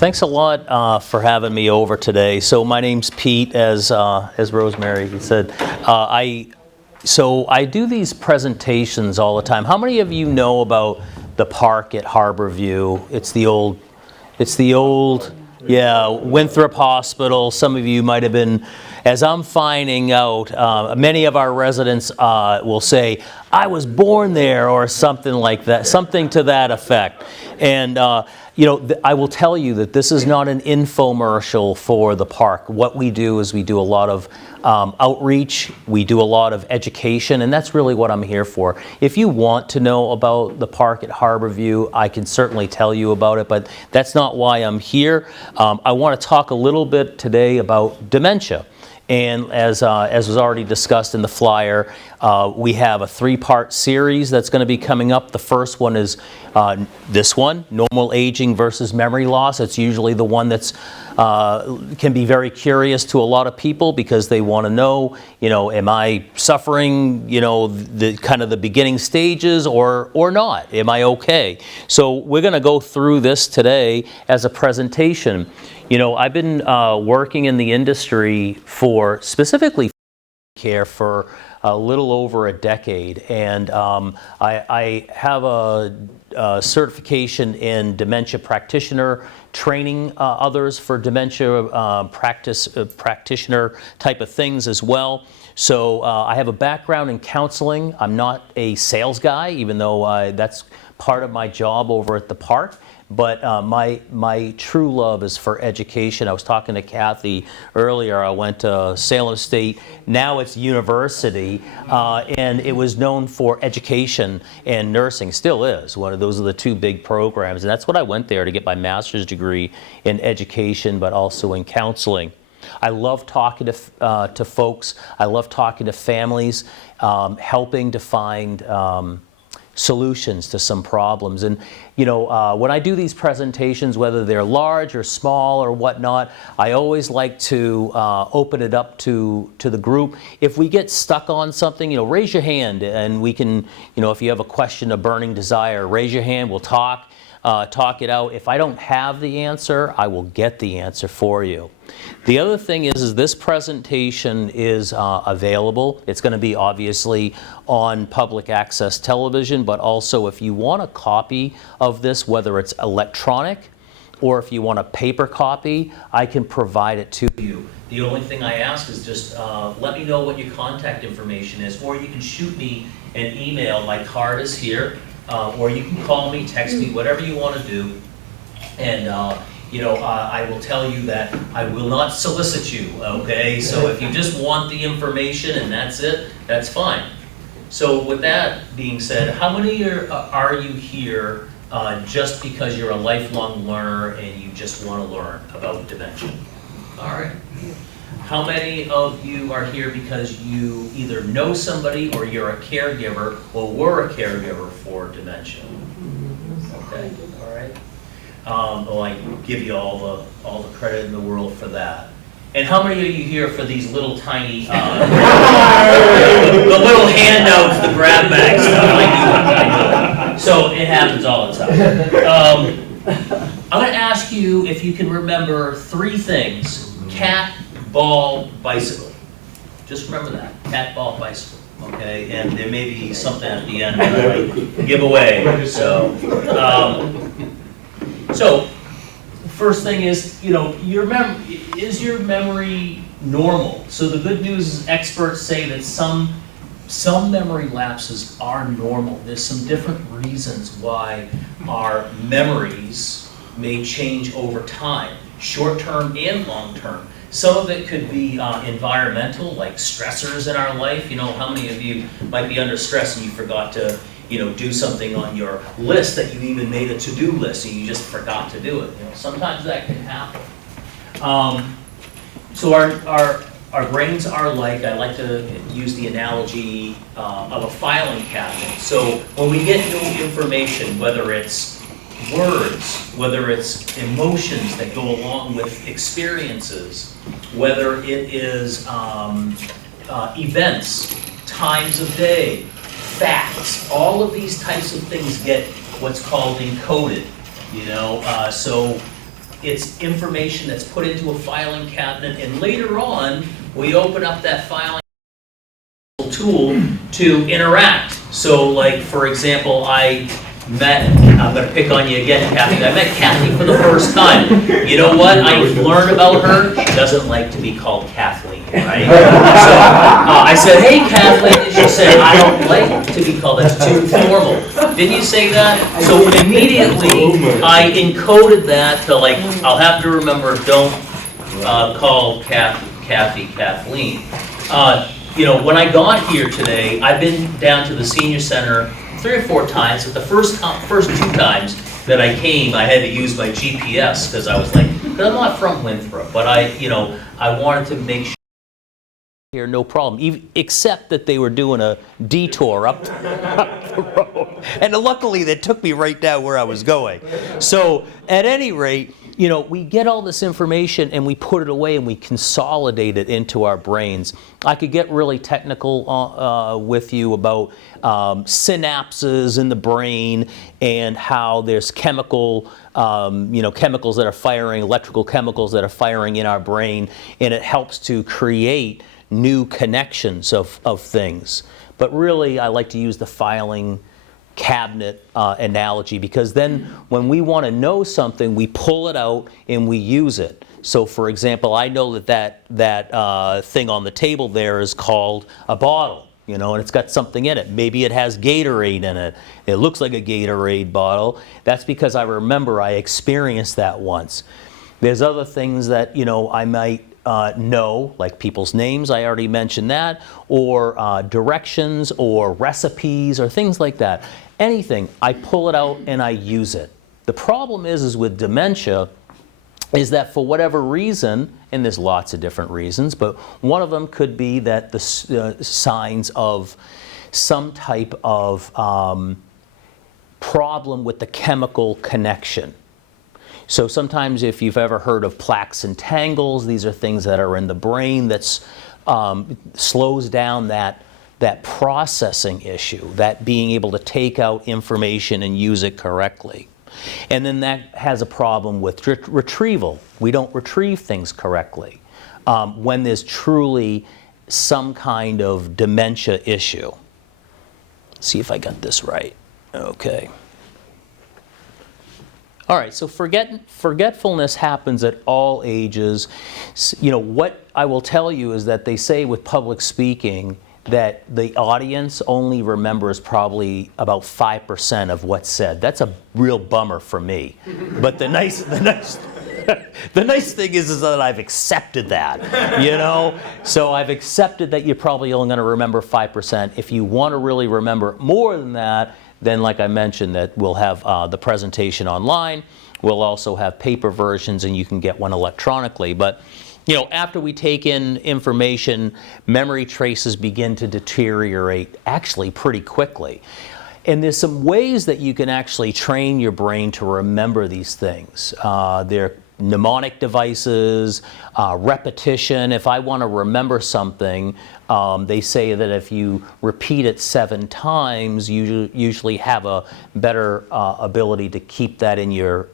Thanks a lot for having me over today. So my name's Pete, as Rosemary said. I do these presentations all the time. How many of you know about the PARC at Harborview? It's the old, yeah, Winthrop Hospital. Some of you might have been, as I'm finding out, many of our residents will say, I was born there, or something like that, something to that effect. And you know, I will tell you that this is not an infomercial for the PARC. What we do is we do a lot of outreach, we do a lot of education, and that's really what I'm here for. If you want to know about the PARC at Harborview, I can certainly tell you about it, but that's not why I'm here. I want to talk a little bit today about dementia. And as was already discussed in the flyer, we have a 3-part series that's going to be coming up. The first one is this one, normal aging versus memory loss. It's usually the one that's can be very curious to a lot of people because they want to know, you know, am I suffering, you know, the kind of the beginning stages or not? Am I okay? So we're going to go through this today as a presentation. You know, I've been working in the industry for specifically care for a little over a decade, and I have a certification in dementia practitioner, training others for dementia practitioner type of things as well. So I have a background in counseling. I'm not a sales guy, even though that's part of my job over at the PARC. But my true love is for education. I was talking to Kathy earlier. I went to Salem State. Now it's university, and it was known for education and nursing. Still is. Those are the two big programs, and that's what I went there to get my master's degree in education, but also in counseling. I love talking to folks. I love talking to families, helping to find solutions to some problems. And you know, when I do these presentations, whether they're large or small or whatnot, I always like to open it up to the group. If we get stuck on something, you know, raise your hand and we can, you know, if you have a question, a burning desire, raise your hand, we'll talk it out. If I don't have the answer, I will get the answer for you. The other thing is this presentation is available. It's going to be obviously on public access television, but also if you want a copy of this, whether it's electronic or if you want a paper copy, I can provide it to you. The only thing I ask is just let me know what your contact information is, or you can shoot me an email. My card is here, or you can call me, text me, whatever you want to do. And you know, I will tell you that I will not solicit you, okay? So if you just want the information and that's it, that's fine. So with that being said, how many are you here just because you're a lifelong learner and you just want to learn about dementia? All right. How many of you are here because you either know somebody or you're a caregiver or were a caregiver for dementia? Okay, all right. Well, I give you all the credit in the world for that. And how many of you here for these little tiny, the little handouts, the grab bag stuff? I do it. So it happens all the time. I'm going to ask you if you can remember 3 things: cat, ball, bicycle. Just remember that: cat, ball, bicycle. Okay, and there may be something at the end that I might give away. So, first thing is, you know, is your memory normal? So the good news is experts say that some memory lapses are normal. There's some different reasons why our memories may change over time, short-term and long-term. Some of it could be environmental, like stressors in our life. You know, how many of you might be under stress and you forgot to, you know, do something on your list that you even made a to-do list and you just forgot to do it. You know, sometimes that can happen. So our brains are like, I like to use the analogy of a filing cabinet. So when we get new information, whether it's words, whether it's emotions that go along with experiences, whether it is events, times of day, facts, all of these types of things get what's called encoded, you know. So it's information that's put into a filing cabinet, and later on, we open up that filing tool to interact. So like, for example, I'm going to pick on you again, Kathy. I met Kathy for the first time. You know what I learned about her? She doesn't like to be called Kathleen, right? So I said, hey, Kathleen. And she said, I don't like to be called. That's too formal. Didn't you say that? So immediately I encoded that to like, I'll have to remember, don't call Kathy Kathleen. You know, when I got here today, I've been down to the senior center 3 or 4 times, but the first 2 times that I came, I had to use my GPS because I was like, because I'm not from Winthrop, but I wanted to make sure here, no problem, except that they were doing a detour up the road. And luckily, they took me right down where I was going. So at any rate, you know, we get all this information and we put it away and we consolidate it into our brains. I could get really technical with you about synapses in the brain and how there's chemicals that are firing, electrical chemicals that are firing in our brain, and it helps to create new connections of things. But really, I like to use the filing cabinet analogy, because then when we want to know something, we pull it out and we use it. So for example, I know that thing on the table there is called a bottle, you know, and it's got something in it. Maybe it has Gatorade in it. It looks like a Gatorade bottle. That's because I remember I experienced that once. There's other things that, you know, I might know, like people's names, I already mentioned that, or directions or recipes or things like that. Anything, I pull it out and I use it. The problem is with dementia is that for whatever reason, and there's lots of different reasons, but one of them could be that the signs of some type of problem with the chemical connection. So sometimes if you've ever heard of plaques and tangles, these are things that are in the brain that slows down that processing issue, that being able to take out information and use it correctly. And then that has a problem with retrieval. We don't retrieve things correctly when there's truly some kind of dementia issue. Let's see if I got this right. Okay. All right, so forgetfulness happens at all ages. You know, what I will tell you is that they say with public speaking that the audience only remembers probably about 5% of what's said. That's a real bummer for me. But the nice thing is that I've accepted that, you know? So I've accepted that you're probably only going to remember 5%. If you want to really remember more than that, then like I mentioned, that we'll have the presentation online. We'll also have paper versions, and you can get one electronically. But you know, after we take in information, memory traces begin to deteriorate actually pretty quickly. And there's some ways that you can actually train your brain to remember these things. They're mnemonic devices, repetition. If I want to remember something, they say that if you repeat it 7 times, you usually have a better ability to keep that in your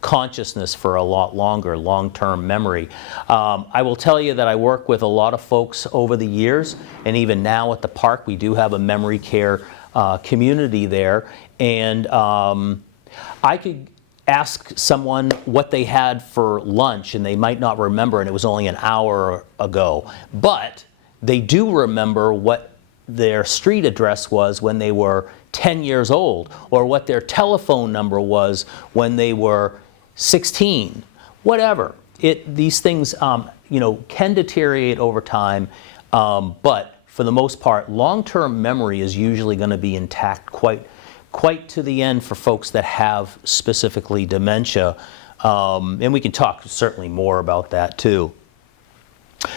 consciousness for a lot longer, long-term memory. I will tell you that I work with a lot of folks over the years, and even now at the PARC, we do have a memory care community there, and I could ask someone what they had for lunch and they might not remember, and it was only an hour ago, but they do remember what their street address was when they were 10 years old, or what their telephone number was when they were 16, whatever. These things you know, can deteriorate over time, but for the most part, long-term memory is usually going to be intact quite to the end for folks that have specifically dementia, and we can talk certainly more about that too.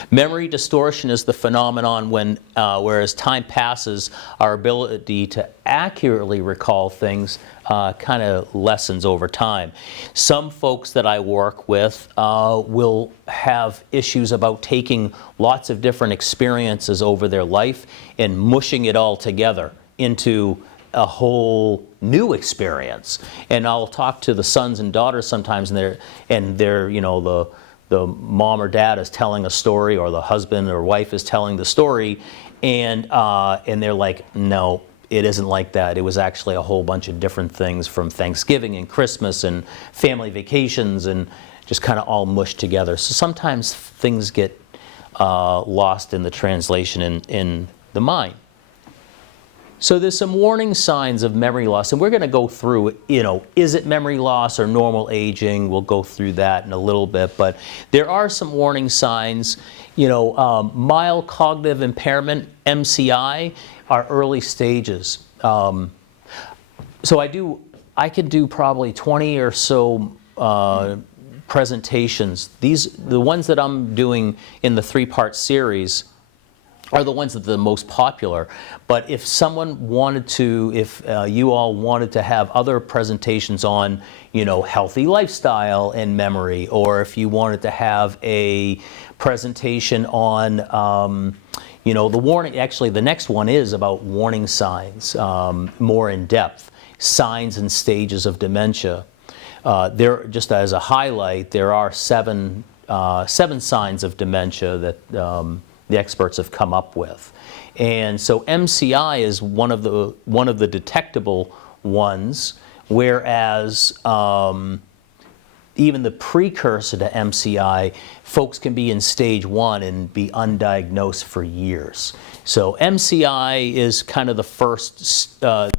Memory distortion is the phenomenon when, whereas time passes, our ability to accurately recall things kind of lessens over time. Some folks that I work with will have issues about taking lots of different experiences over their life and mushing it all together into a whole new experience. And I'll talk to the sons and daughters sometimes, and they're you know, the mom or dad is telling a story, or the husband or wife is telling the story, and they're like, no, it isn't like that. It was actually a whole bunch of different things, from Thanksgiving and Christmas and family vacations, and just kind of all mushed together. So sometimes things get lost in the translation in the mind. So there's some warning signs of memory loss, and we're going to go through, you know, is it memory loss or normal aging? We'll go through that in a little bit, but there are some warning signs. You know, mild cognitive impairment, MCI, are early stages. So I could do probably 20 or so presentations. The ones that I'm doing in the 3-part series are the ones that are the most popular. But if someone wanted to, if you all wanted to have other presentations on, you know, healthy lifestyle and memory, or if you wanted to have a presentation on, you know, the warning, actually the next one is about warning signs, more in depth, signs and stages of dementia. There, just as a highlight, there are seven signs of dementia that the experts have come up with. And so MCI is one of the detectable ones, whereas even the precursor to MCI, folks can be in stage 1 and be undiagnosed for years. So MCI is kind of the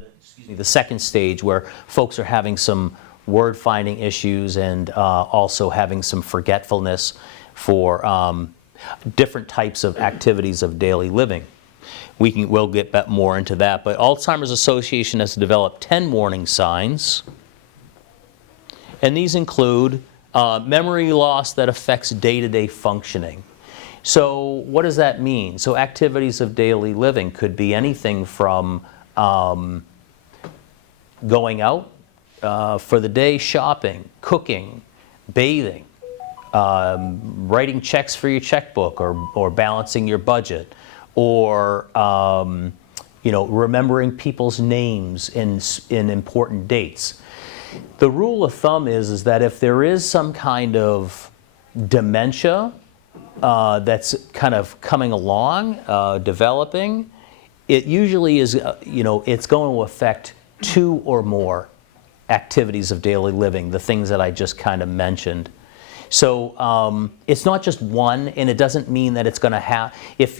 the second stage, where folks are having some word finding issues, and also having some forgetfulness for different types of activities of daily living. We'll get more into that, but Alzheimer's Association has developed 10 warning signs, and these include memory loss that affects day-to-day functioning. So what does that mean? So activities of daily living could be anything from going out for the day, shopping, cooking, bathing, writing checks for your checkbook, or balancing your budget, or you know, remembering people's names in important dates. The rule of thumb is that if there is some kind of dementia that's kind of coming along, developing, it usually is, you know, it's going to affect 2 or more activities of daily living, the things that I just kind of mentioned. So it's not just one, and it doesn't mean that it's going to have,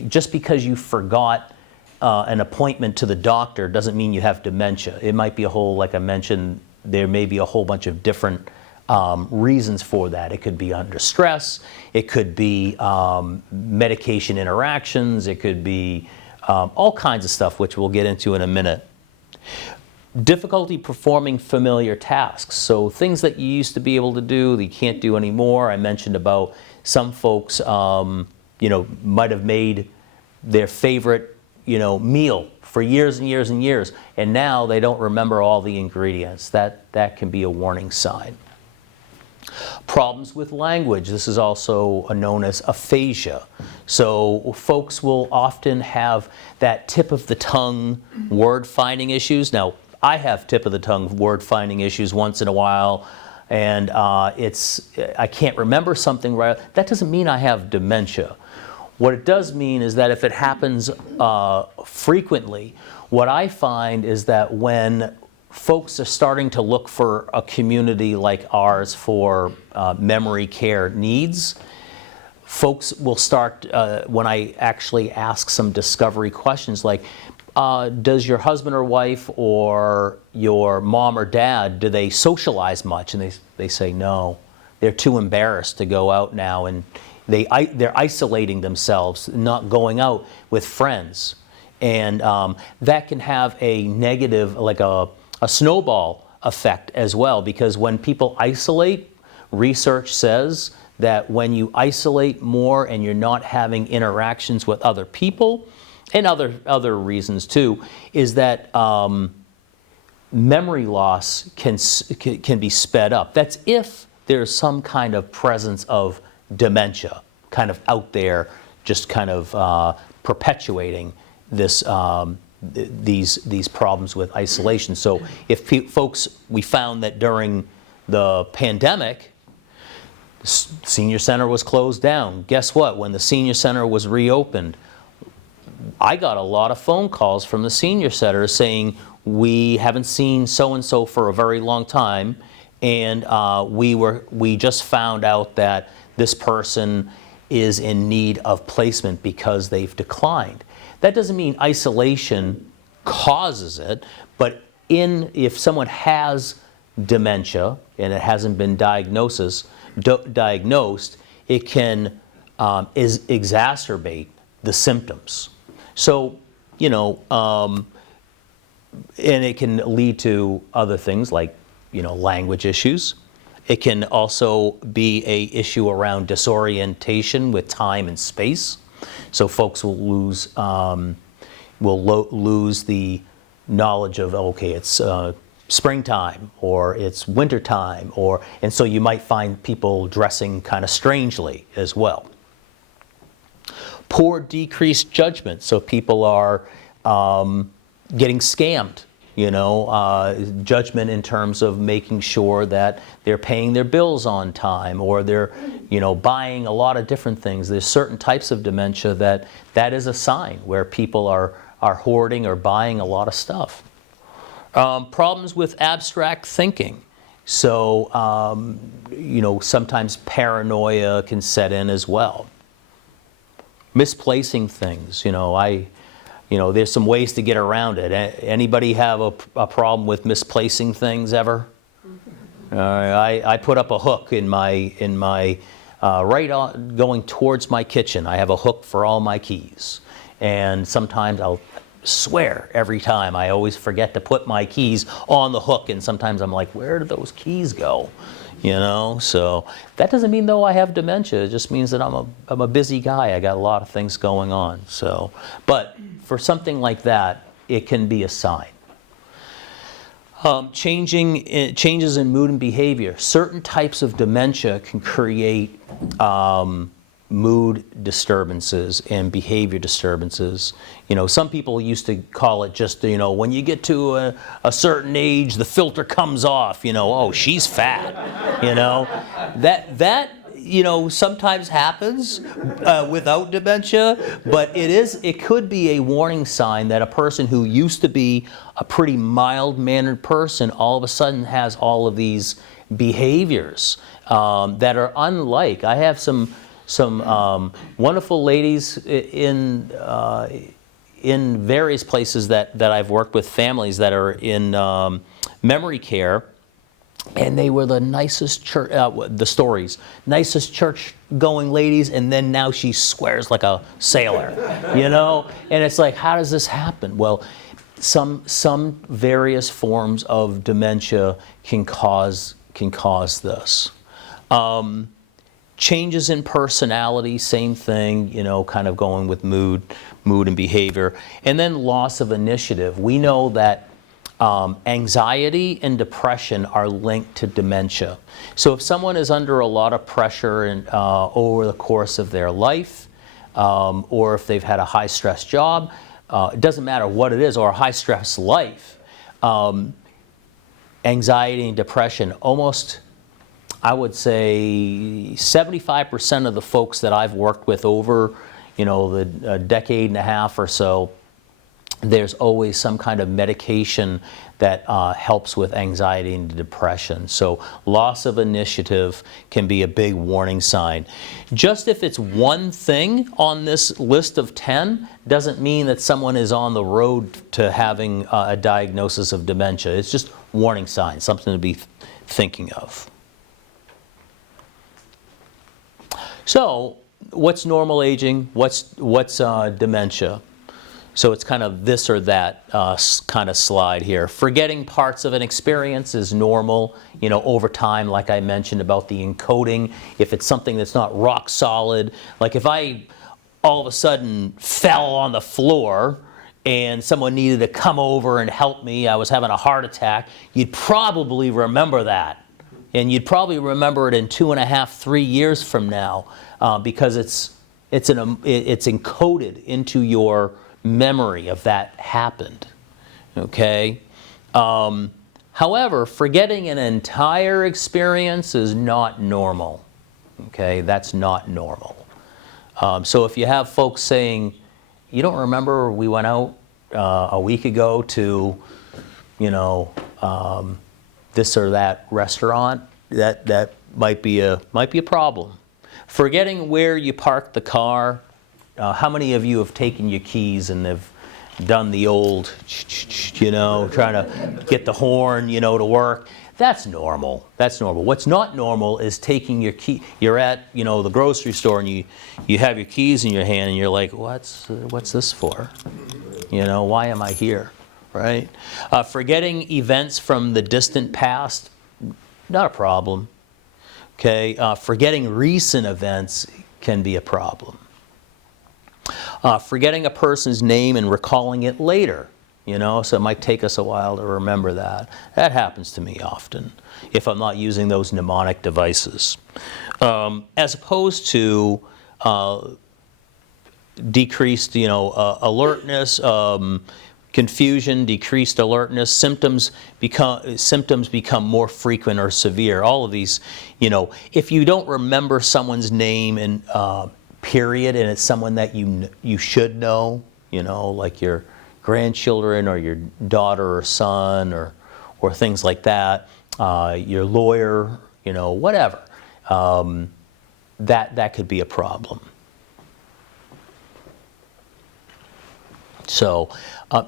just because you forgot an appointment to the doctor doesn't mean you have dementia. It might be a whole, like I mentioned, there may be a whole bunch of different reasons for that. It could be under stress, it could be medication interactions, it could be all kinds of stuff, which we'll get into in a minute. Difficulty performing familiar tasks. So things that you used to be able to do that you can't do anymore. I mentioned about some folks, you know, might have made their favorite, you know, meal for years and years and years, and now they don't remember all the ingredients. That can be a warning sign. Problems with language. This is also known as aphasia. So folks will often have that tip of the tongue word finding issues. Now, I have tip of the tongue word finding issues once in a while, and I can't remember something right. That doesn't mean I have dementia. What it does mean is that if it happens frequently, what I find is that when folks are starting to look for a community like ours for memory care needs, folks will start, when I actually ask some discovery questions like, does your husband or wife or your mom or dad, do they socialize much? And they say no. They're too embarrassed to go out now, and they're isolating themselves, not going out with friends. And that can have a negative, like a snowball effect as well, because when people isolate, research says that when you isolate more and you're not having interactions with other people, and other reasons too, is that memory loss can be sped up. That's if there's some kind of presence of dementia kind of out there, just kind of perpetuating this these problems with isolation. So if folks, we found that during the pandemic, senior center was closed down. Guess what? When the senior center was reopened, I got a lot of phone calls from the senior center saying, we haven't seen so-and-so for a very long time, and we just found out that this person is in need of placement because they've declined. That doesn't mean isolation causes it, but if someone has dementia and it hasn't been diagnosed, it can exacerbate the symptoms. So, and it can lead to other things like, language issues. It can also be a issue around disorientation with time and space. So folks will lose the knowledge of, okay, it's springtime or it's wintertime, and so you might find people dressing kind of strangely as well. Poor decreased judgment, so people are getting scammed, judgment in terms of making sure that they're paying their bills on time, or they're, buying a lot of different things. There's certain types of dementia that is a sign where people are hoarding or buying a lot of stuff. Problems with abstract thinking. So, sometimes paranoia can set in as well. Misplacing things, there's some ways to get around it. Anybody have a problem with misplacing things ever? I put up a hook in my right on going towards my kitchen. I have a hook for all my keys, and sometimes I'll swear every time I always forget to put my keys on the hook, and sometimes I'm like, where did those keys go? So that doesn't mean though I have dementia. It just means that I'm a busy guy. I got a lot of things going on. So, but for something like that, it can be a sign. Changes in mood and behavior. Certain types of dementia can create mood disturbances and behavior disturbances. Some people used to call it just, when you get to a certain age, the filter comes off, oh, she's fat, that sometimes happens without dementia, but it could be a warning sign that a person who used to be a pretty mild-mannered person all of a sudden has all of these behaviors that are unlike. I have some wonderful ladies in various places that I've worked with, families that are in memory care, and they were the nicest nicest church-going ladies, and then now she swears like a sailor, and it's like, how does this happen? Well, some various forms of dementia can cause this. Changes in personality, same thing, kind of going with mood and behavior. And then loss of initiative. We know that anxiety and depression are linked to dementia. So if someone is under a lot of pressure over the course of their life, or if they've had a high-stress job, it doesn't matter what it is, or a high-stress life, anxiety and depression almost, I would say 75% of the folks that I've worked with over, the decade and a half or so, there's always some kind of medication that helps with anxiety and depression. So loss of initiative can be a big warning sign. Just if it's one thing on this list of 10 doesn't mean that someone is on the road to having a diagnosis of dementia. It's just warning signs, something to be thinking of. So, what's normal aging? What's dementia? So it's kind of this or that kind of slide here. Forgetting parts of an experience is normal, over time, like I mentioned about the encoding. If it's something that's not rock solid, like if I all of a sudden fell on the floor and someone needed to come over and help me, I was having a heart attack, you'd probably remember that. And you'd probably remember it in 2.5, 3 years from now, because it's encoded into your memory of that happened, okay? However, forgetting an entire experience is not normal, okay? That's not normal. So if you have folks saying, you don't remember we went out a week ago to, you know, this or that restaurant, that might be a problem. Forgetting where you parked the car. How many of you have taken your keys and have done the old, you know, trying to get the horn, you know, to work? That's normal. That's normal. What's not normal is taking your key. You're at, you know, the grocery store and you have your keys in your hand and you're like, what's this for? You know, why am I here? Right? Forgetting events from the distant past, not a problem. Okay. Forgetting recent events can be a problem. Forgetting a person's name and recalling it later. You know, so it might take us a while to remember that. That happens to me often if I'm not using those mnemonic devices. As opposed to decreased, you know, alertness, confusion, decreased alertness, symptoms become more frequent or severe. All of these, you know, if you don't remember someone's name and period, and it's someone that you should know, you know, like your grandchildren or your daughter or son or things like that, your lawyer, you know, whatever, that could be a problem. So,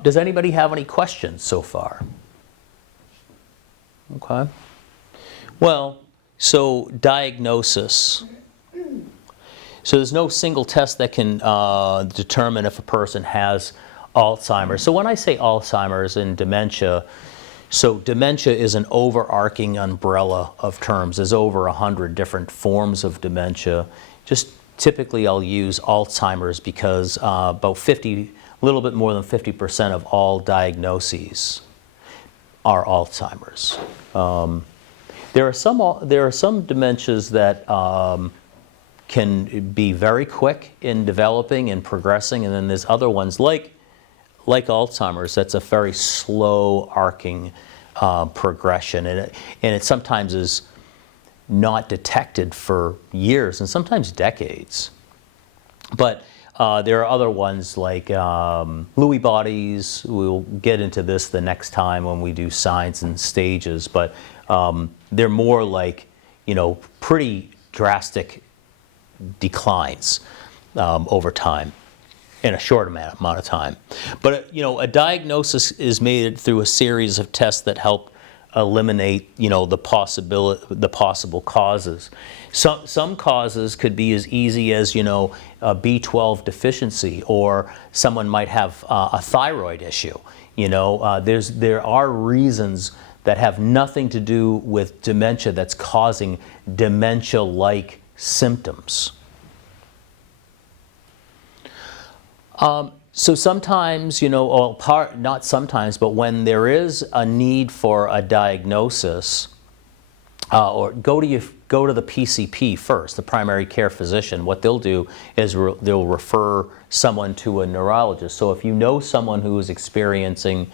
does anybody have any questions so far? Okay. Well, so diagnosis. So there's no single test that can determine if a person has Alzheimer's. So when I say Alzheimer's and dementia, so dementia is an overarching umbrella of terms. There's over 100 different forms of dementia. Just typically I'll use Alzheimer's because about 50, a little bit more than 50% of all diagnoses are Alzheimer's. There are some dementias that can be very quick in developing and progressing, and then there's other ones like Alzheimer's that's a very slow arcing progression, and it sometimes is not detected for years and sometimes decades. But there are other ones like Lewy bodies. We'll get into this the next time when we do signs and stages, but they're more like, you know, pretty drastic declines over time in a short amount of time. But you know, a diagnosis is made through a series of tests that help eliminate, you know, the possible causes. Some causes could be as easy as, you know, a B12 deficiency, or someone might have a thyroid issue. You know, there are reasons that have nothing to do with dementia that's causing dementia-like symptoms. So sometimes, you know, not sometimes, but when there is a need for a diagnosis, or go to the PCP first, the primary care physician. What they'll do is they'll refer someone to a neurologist. So if you know someone who is experiencing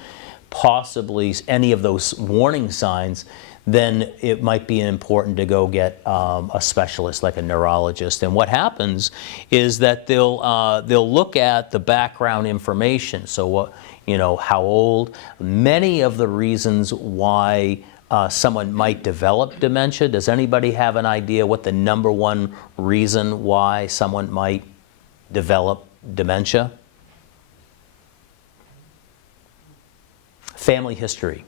possibly any of those warning signs, then it might be important to go get a specialist like a neurologist. And what happens is that they'll look at the background information. So what, you know, how old, many of the reasons why someone might develop dementia. Does anybody have an idea what the number one reason why someone might develop dementia? Family history.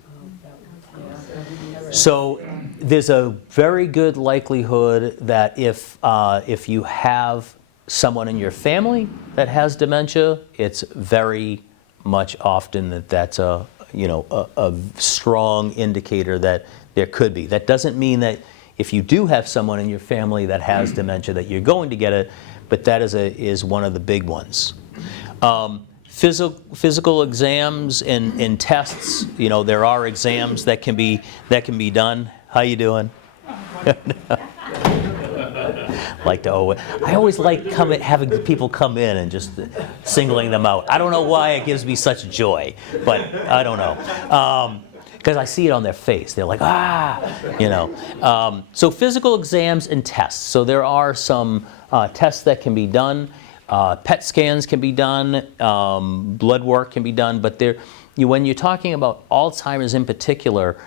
So there's a very good likelihood that if you have someone in your family that has dementia, it's very much often that's a strong indicator that there could be. That doesn't mean that if you do have someone in your family that has dementia that you're going to get it, but that is one of the big ones. Physical exams and tests. You know, there are exams that can be done. How you doing? like to I always like having people come in and just singling them out. I don't know why it gives me such joy, but I don't know. Because I see it on their face. They're like, So physical exams and tests. So there are some tests that can be done. PET scans can be done. Blood work can be done. But when you're talking about Alzheimer's in particular,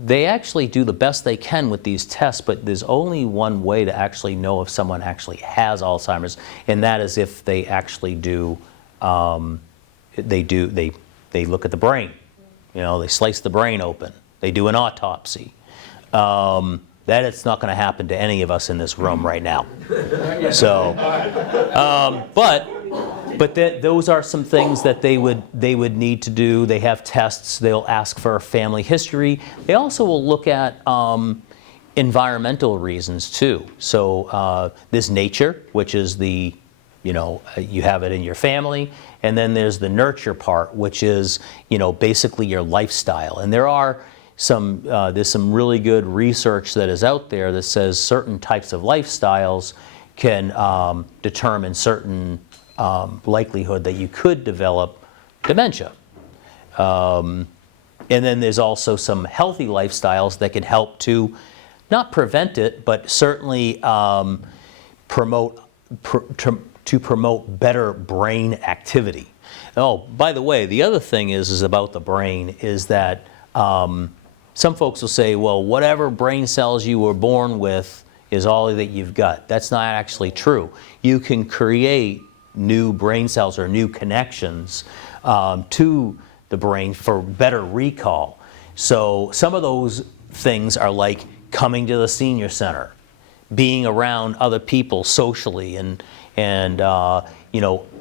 they actually do the best they can with these tests, but there's only one way to actually know if someone actually has Alzheimer's, and that is if they actually do, they look at the brain. They slice the brain open. They do an autopsy. That it's not going to happen to any of us in this room right now. So, but those are some things that they would need to do. They have tests. They'll ask for a family history. They also will look at environmental reasons too. So there's nature, which is you have it in your family, and then there's the nurture part, which is basically your lifestyle. And there's some really good research that is out there that says certain types of lifestyles can determine certain likelihood that you could develop dementia. And then there's also some healthy lifestyles that can help to not prevent it, but certainly promote better brain activity. Oh, by the way, the other thing is about the brain is that some folks will say, well, whatever brain cells you were born with is all that you've got. That's not actually true. You can create new brain cells or new connections to the brain for better recall. So some of those things are like coming to the senior center, being around other people socially, and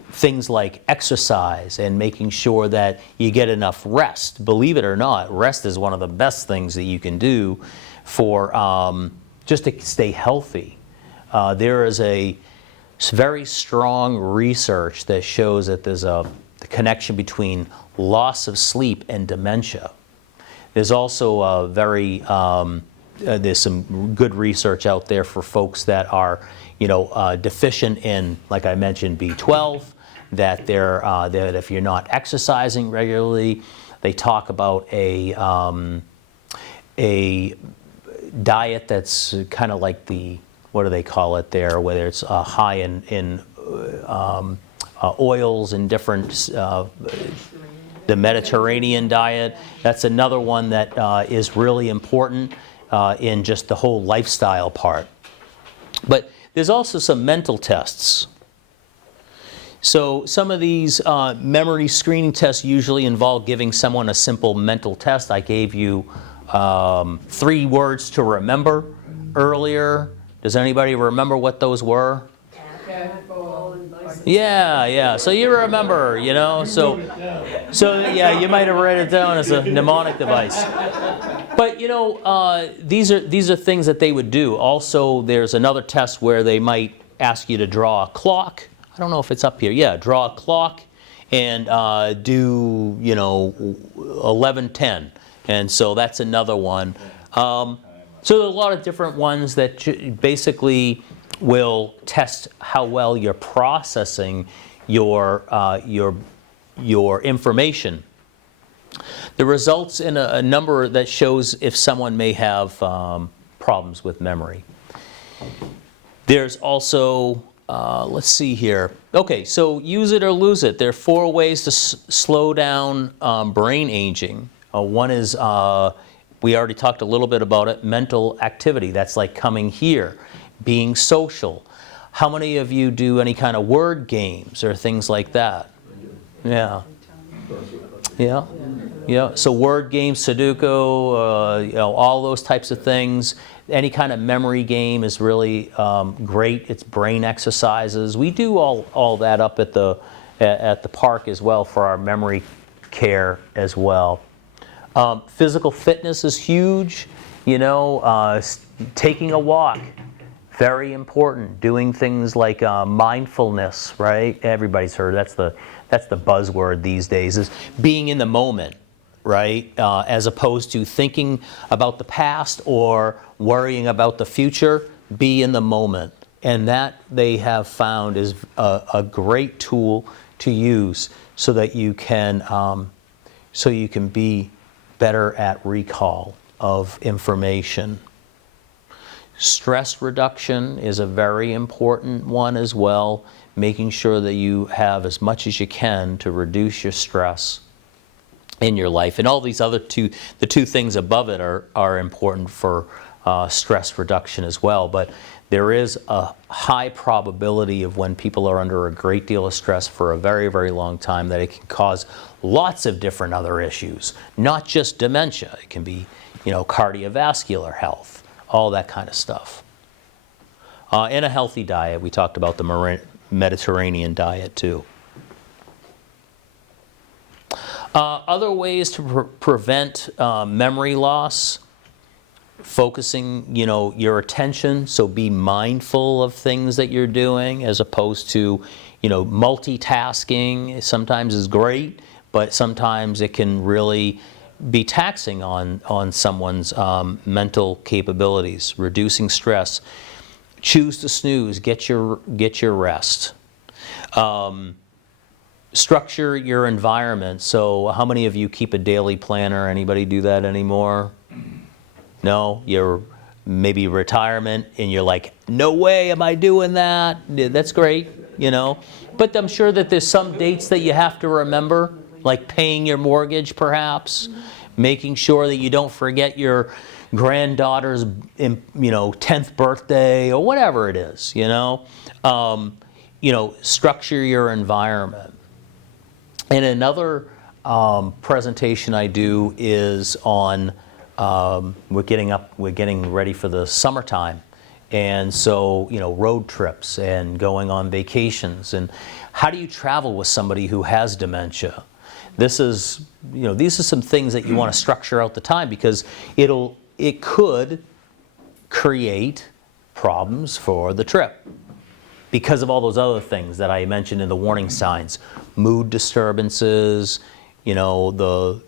things like exercise and making sure that you get enough rest. Believe it or not, rest is one of the best things that you can do for just to stay healthy. There is a very strong research that shows that there's a connection between loss of sleep and dementia. There's also there's some good research out there for folks that are deficient in, like I mentioned, B12, that if you're not exercising regularly. They talk about a diet that's kind of like what do they call it there, whether it's high in oils and different, the Mediterranean diet. That's another one that is really important in just the whole lifestyle part. But there's also some mental tests. So some of these memory screening tests usually involve giving someone a simple mental test. I gave you 3 words to remember earlier. Does anybody remember what those were? Yeah. So you remember, So yeah, you might have written it down as a mnemonic device. But these are things that they would do. Also, there's another test where they might ask you to draw a clock. I don't know if it's up here. Yeah, draw a clock and do 11:10, and so that's another one. So there are a lot of different ones that basically will test how well you're processing your information. The results in a number that shows if someone may have problems with memory. There's also, let's see here. Okay, so use it or lose it. There are 4 ways to slow down brain aging. One is, we already talked a little bit about it, mental activity. That's like coming here, being social. How many of you do any kind of word games or things like that? Yeah. So word games, Sudoku, all those types of things. Any kind of memory game is really great. It's brain exercises. We do all that up at the PARC as well for our memory care as well. Physical fitness is huge. Taking a walk, very important. Doing things like mindfulness, right? Everybody's heard that's the buzzword these days, is being in the moment, right? As opposed to thinking about the past or worrying about the future. Be in the moment. And that they have found is a great tool to use so that you can be better at recall of information. Stress reduction is a very important one as well, making sure that you have as much as you can to reduce your stress in your life. And all these other the two things above it are important for stress reduction as well. But there is a high probability of when people are under a great deal of stress for a very, very long time that it can cause lots of different other issues, not just dementia. It can be, cardiovascular health, all that kind of stuff. And a healthy diet. We talked about the Mediterranean diet too. Other ways to prevent memory loss: focusing, your attention. So be mindful of things that you're doing, as opposed to, multitasking. Sometimes is great, but sometimes it can really be taxing on someone's mental capabilities. Reducing stress. Choose to snooze. Get your rest. Structure your environment. So how many of you keep a daily planner? Anybody do that anymore? No? You're maybe retirement and you're like, no way am I doing that. That's great, But I'm sure that there's some dates that you have to remember, like paying your mortgage perhaps, making sure that you don't forget your granddaughter's 10th birthday or whatever it is, structure your environment. And another presentation I do is on, we're getting ready for the summertime. And so, road trips and going on vacations. And how do you travel with somebody who has dementia? These are some things that you want to structure out the time, because it could create problems for the trip because of all those other things that I mentioned in the warning signs. Mood disturbances, the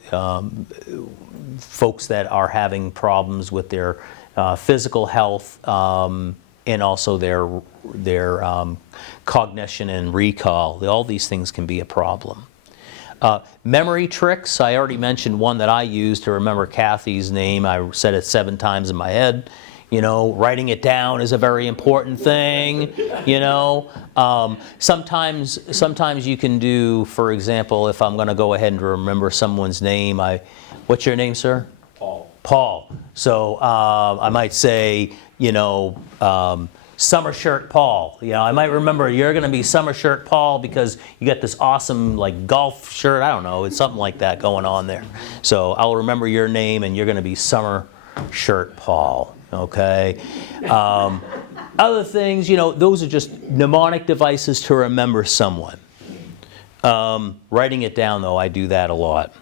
folks that are having problems with their physical health, and also their cognition and recall. All these things can be a problem. Memory tricks. I already mentioned one that I used to remember Kathy's name. I said it 7 times in my head. Writing it down is a very important thing. Sometimes you can do, for example, if I'm going to go ahead and remember someone's name, what's your name, sir? Paul. So I might say, Summer Shirt Paul. I might remember you're going to be Summer Shirt Paul because you got this awesome golf shirt. I don't know. It's something like that going on there. So I'll remember your name and you're going to be Summer Shirt Paul. Okay. Other things, those are just mnemonic devices to remember someone. Writing it down, though, I do that a lot.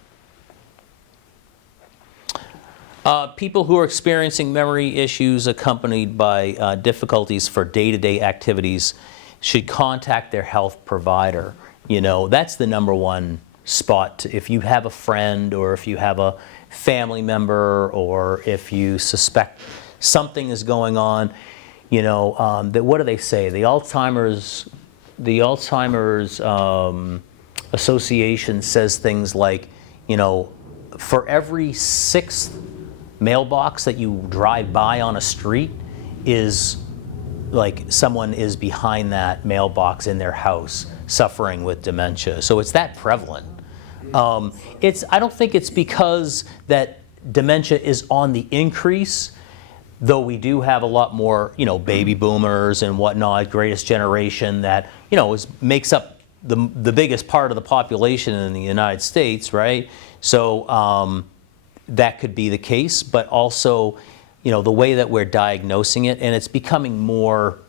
People who are experiencing memory issues accompanied by difficulties for day-to-day activities should contact their health provider. That's the number one spot. If you have a friend, or if you have a family member, or if you suspect something is going on, what do they say? The Alzheimer's Association says things like, for every 6th mailbox that you drive by on a street is someone is behind that mailbox in their house suffering with dementia. So it's that prevalent. I don't think it's because that dementia is on the increase, though we do have a lot more, baby boomers and whatnot, greatest generation that, makes up the biggest part of the population in the United States, right? So that could be the case, but also, the way that we're diagnosing it, and it's becoming more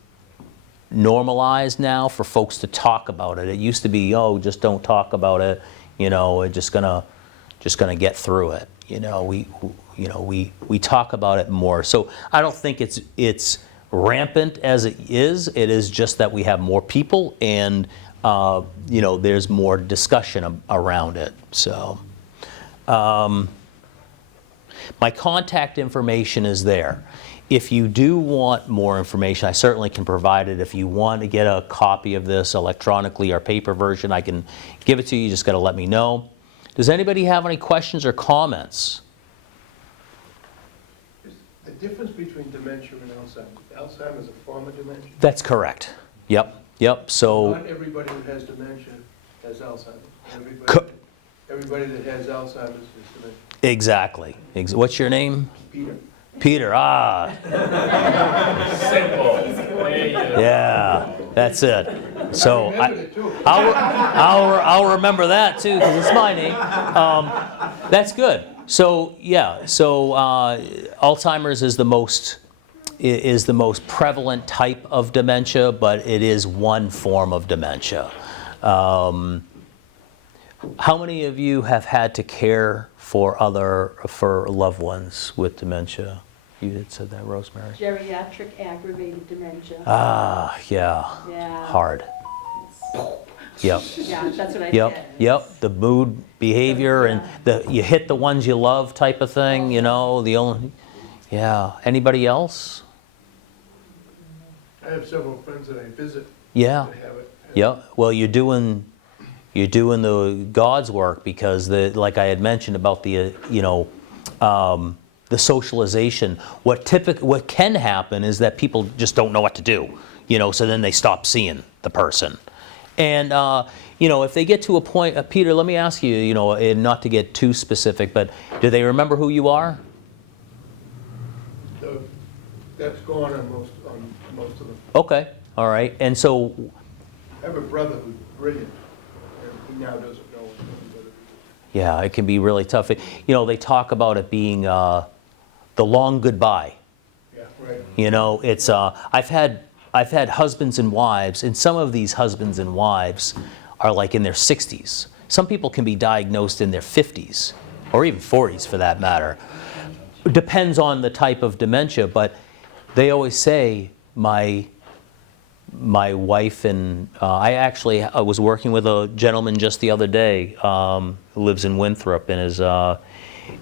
normalized now for folks to talk about it. It used to be, just don't talk about it, we're just gonna get through it. We talk about it more. So I don't think it's rampant as it is. It is just that we have more people, and there's more discussion around it. So my contact information is there. if you do want more information, I certainly can provide it. If you want to get a copy of this electronically or paper version, I can give it to you. You just got to let me know. Does anybody have any questions or comments? The difference between dementia and Alzheimer's. Alzheimer's is a form of dementia. That's correct. Yep. So not everybody who has dementia has Alzheimer's. Everybody that has Alzheimer's is dementia. Exactly. What's your name? Peter. Peter. Ah. Simple. Yeah. That's it. So I remembered it too. I'll remember that too because it's my name. That's good. So yeah. So Alzheimer's is the most prevalent type of dementia, but it is one form of dementia. How many of you have had to care for loved ones with dementia? You had said that, Rosemary. Geriatric aggravated dementia. Ah, yeah. Yeah. Hard. Yep. Yeah, that's what I Yep. The mood, behavior, and you hit the ones you love type of thing. You know, the only. Yeah. Anybody else? I have several friends that I visit Yeah. that have it. Yeah. Well, you're doing the God's work because like I had mentioned about the the socialization. What can happen is that people just don't know what to do. So then they stop seeing the person. And if they get to a point, Peter, let me ask you, and not to get too specific, but do they remember who you are? That's gone on most of them. Okay. All right. And so. I have a brother who's brilliant, and he now doesn't know what it is. Yeah, it can be really tough. They talk about it being the long goodbye. Yeah, right. It's I've had husbands and wives, and some of these husbands and wives are like in their 60s. Some people can be diagnosed in their 50s, or even 40s for that matter. It depends on the type of dementia, but they always say my wife and I was working with a gentleman just the other day who lives in Winthrop, and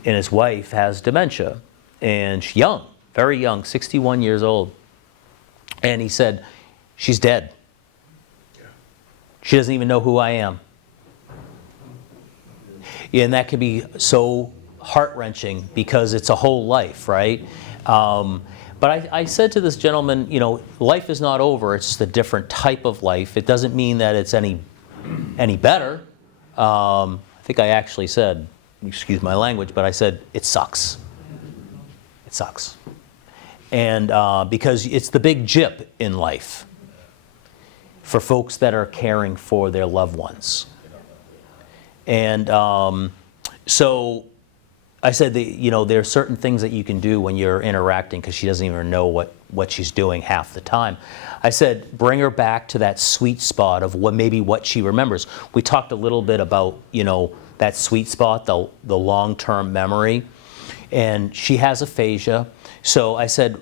his wife has dementia, and she's young, very young, 61 years old, and he said she's dead. Yeah. She doesn't even know who I am, and that can be so heart-wrenching because it's a whole life, right? But I said to this gentleman, life is not over. It's just a different type of life. It doesn't mean that it's any better. I think I actually said, excuse my language, but I said, it sucks. It sucks. And because it's the big jip in life for folks that are caring for their loved ones. And so I said that, there are certain things that you can do when you're interacting because she doesn't even know what she's doing half the time. I said, bring her back to that sweet spot of what she remembers. We talked a little bit about, that sweet spot, the long-term memory. And she has aphasia. So I said,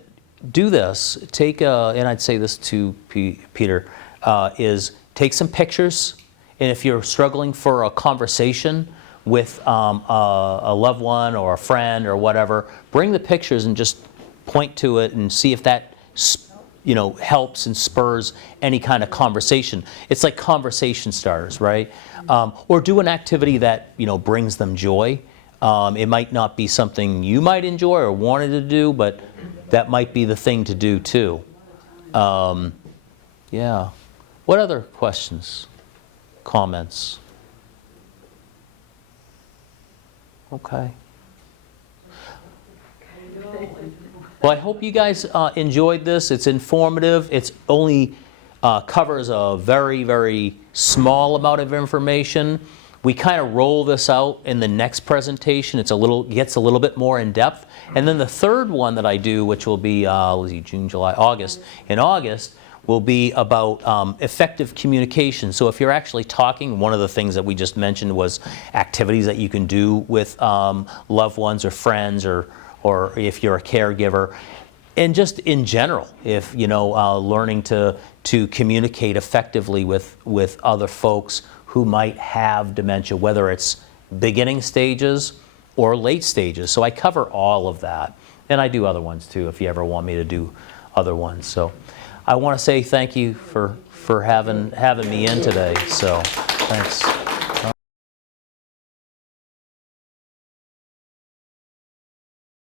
do this. And I'd say this to Peter, is take some pictures. And if you're struggling for a conversation with a loved one or a friend or whatever, bring the pictures and just point to it and see if that helps and spurs any kind of conversation. It's like conversation starters, right? Or do an activity that brings them joy. It might not be something you might enjoy or wanted to do, but that might be the thing to do too. Yeah. What other questions? Comments? Okay. Well, I hope you guys enjoyed this. It's informative. It's only covers a very, very small amount of information. We kind of roll this out in the next presentation. Gets a little bit more in depth. And then the third one that I do, which will be June, July, August. In August, will be about effective communication. So if you're actually talking, one of the things that we just mentioned was activities that you can do with loved ones or friends, or if you're a caregiver, and just in general, if learning to communicate effectively with other folks who might have dementia, whether it's beginning stages or late stages. So I cover all of that. And I do other ones too, if you ever want me to do other ones. So I want to say thank you for having me in today. So thanks.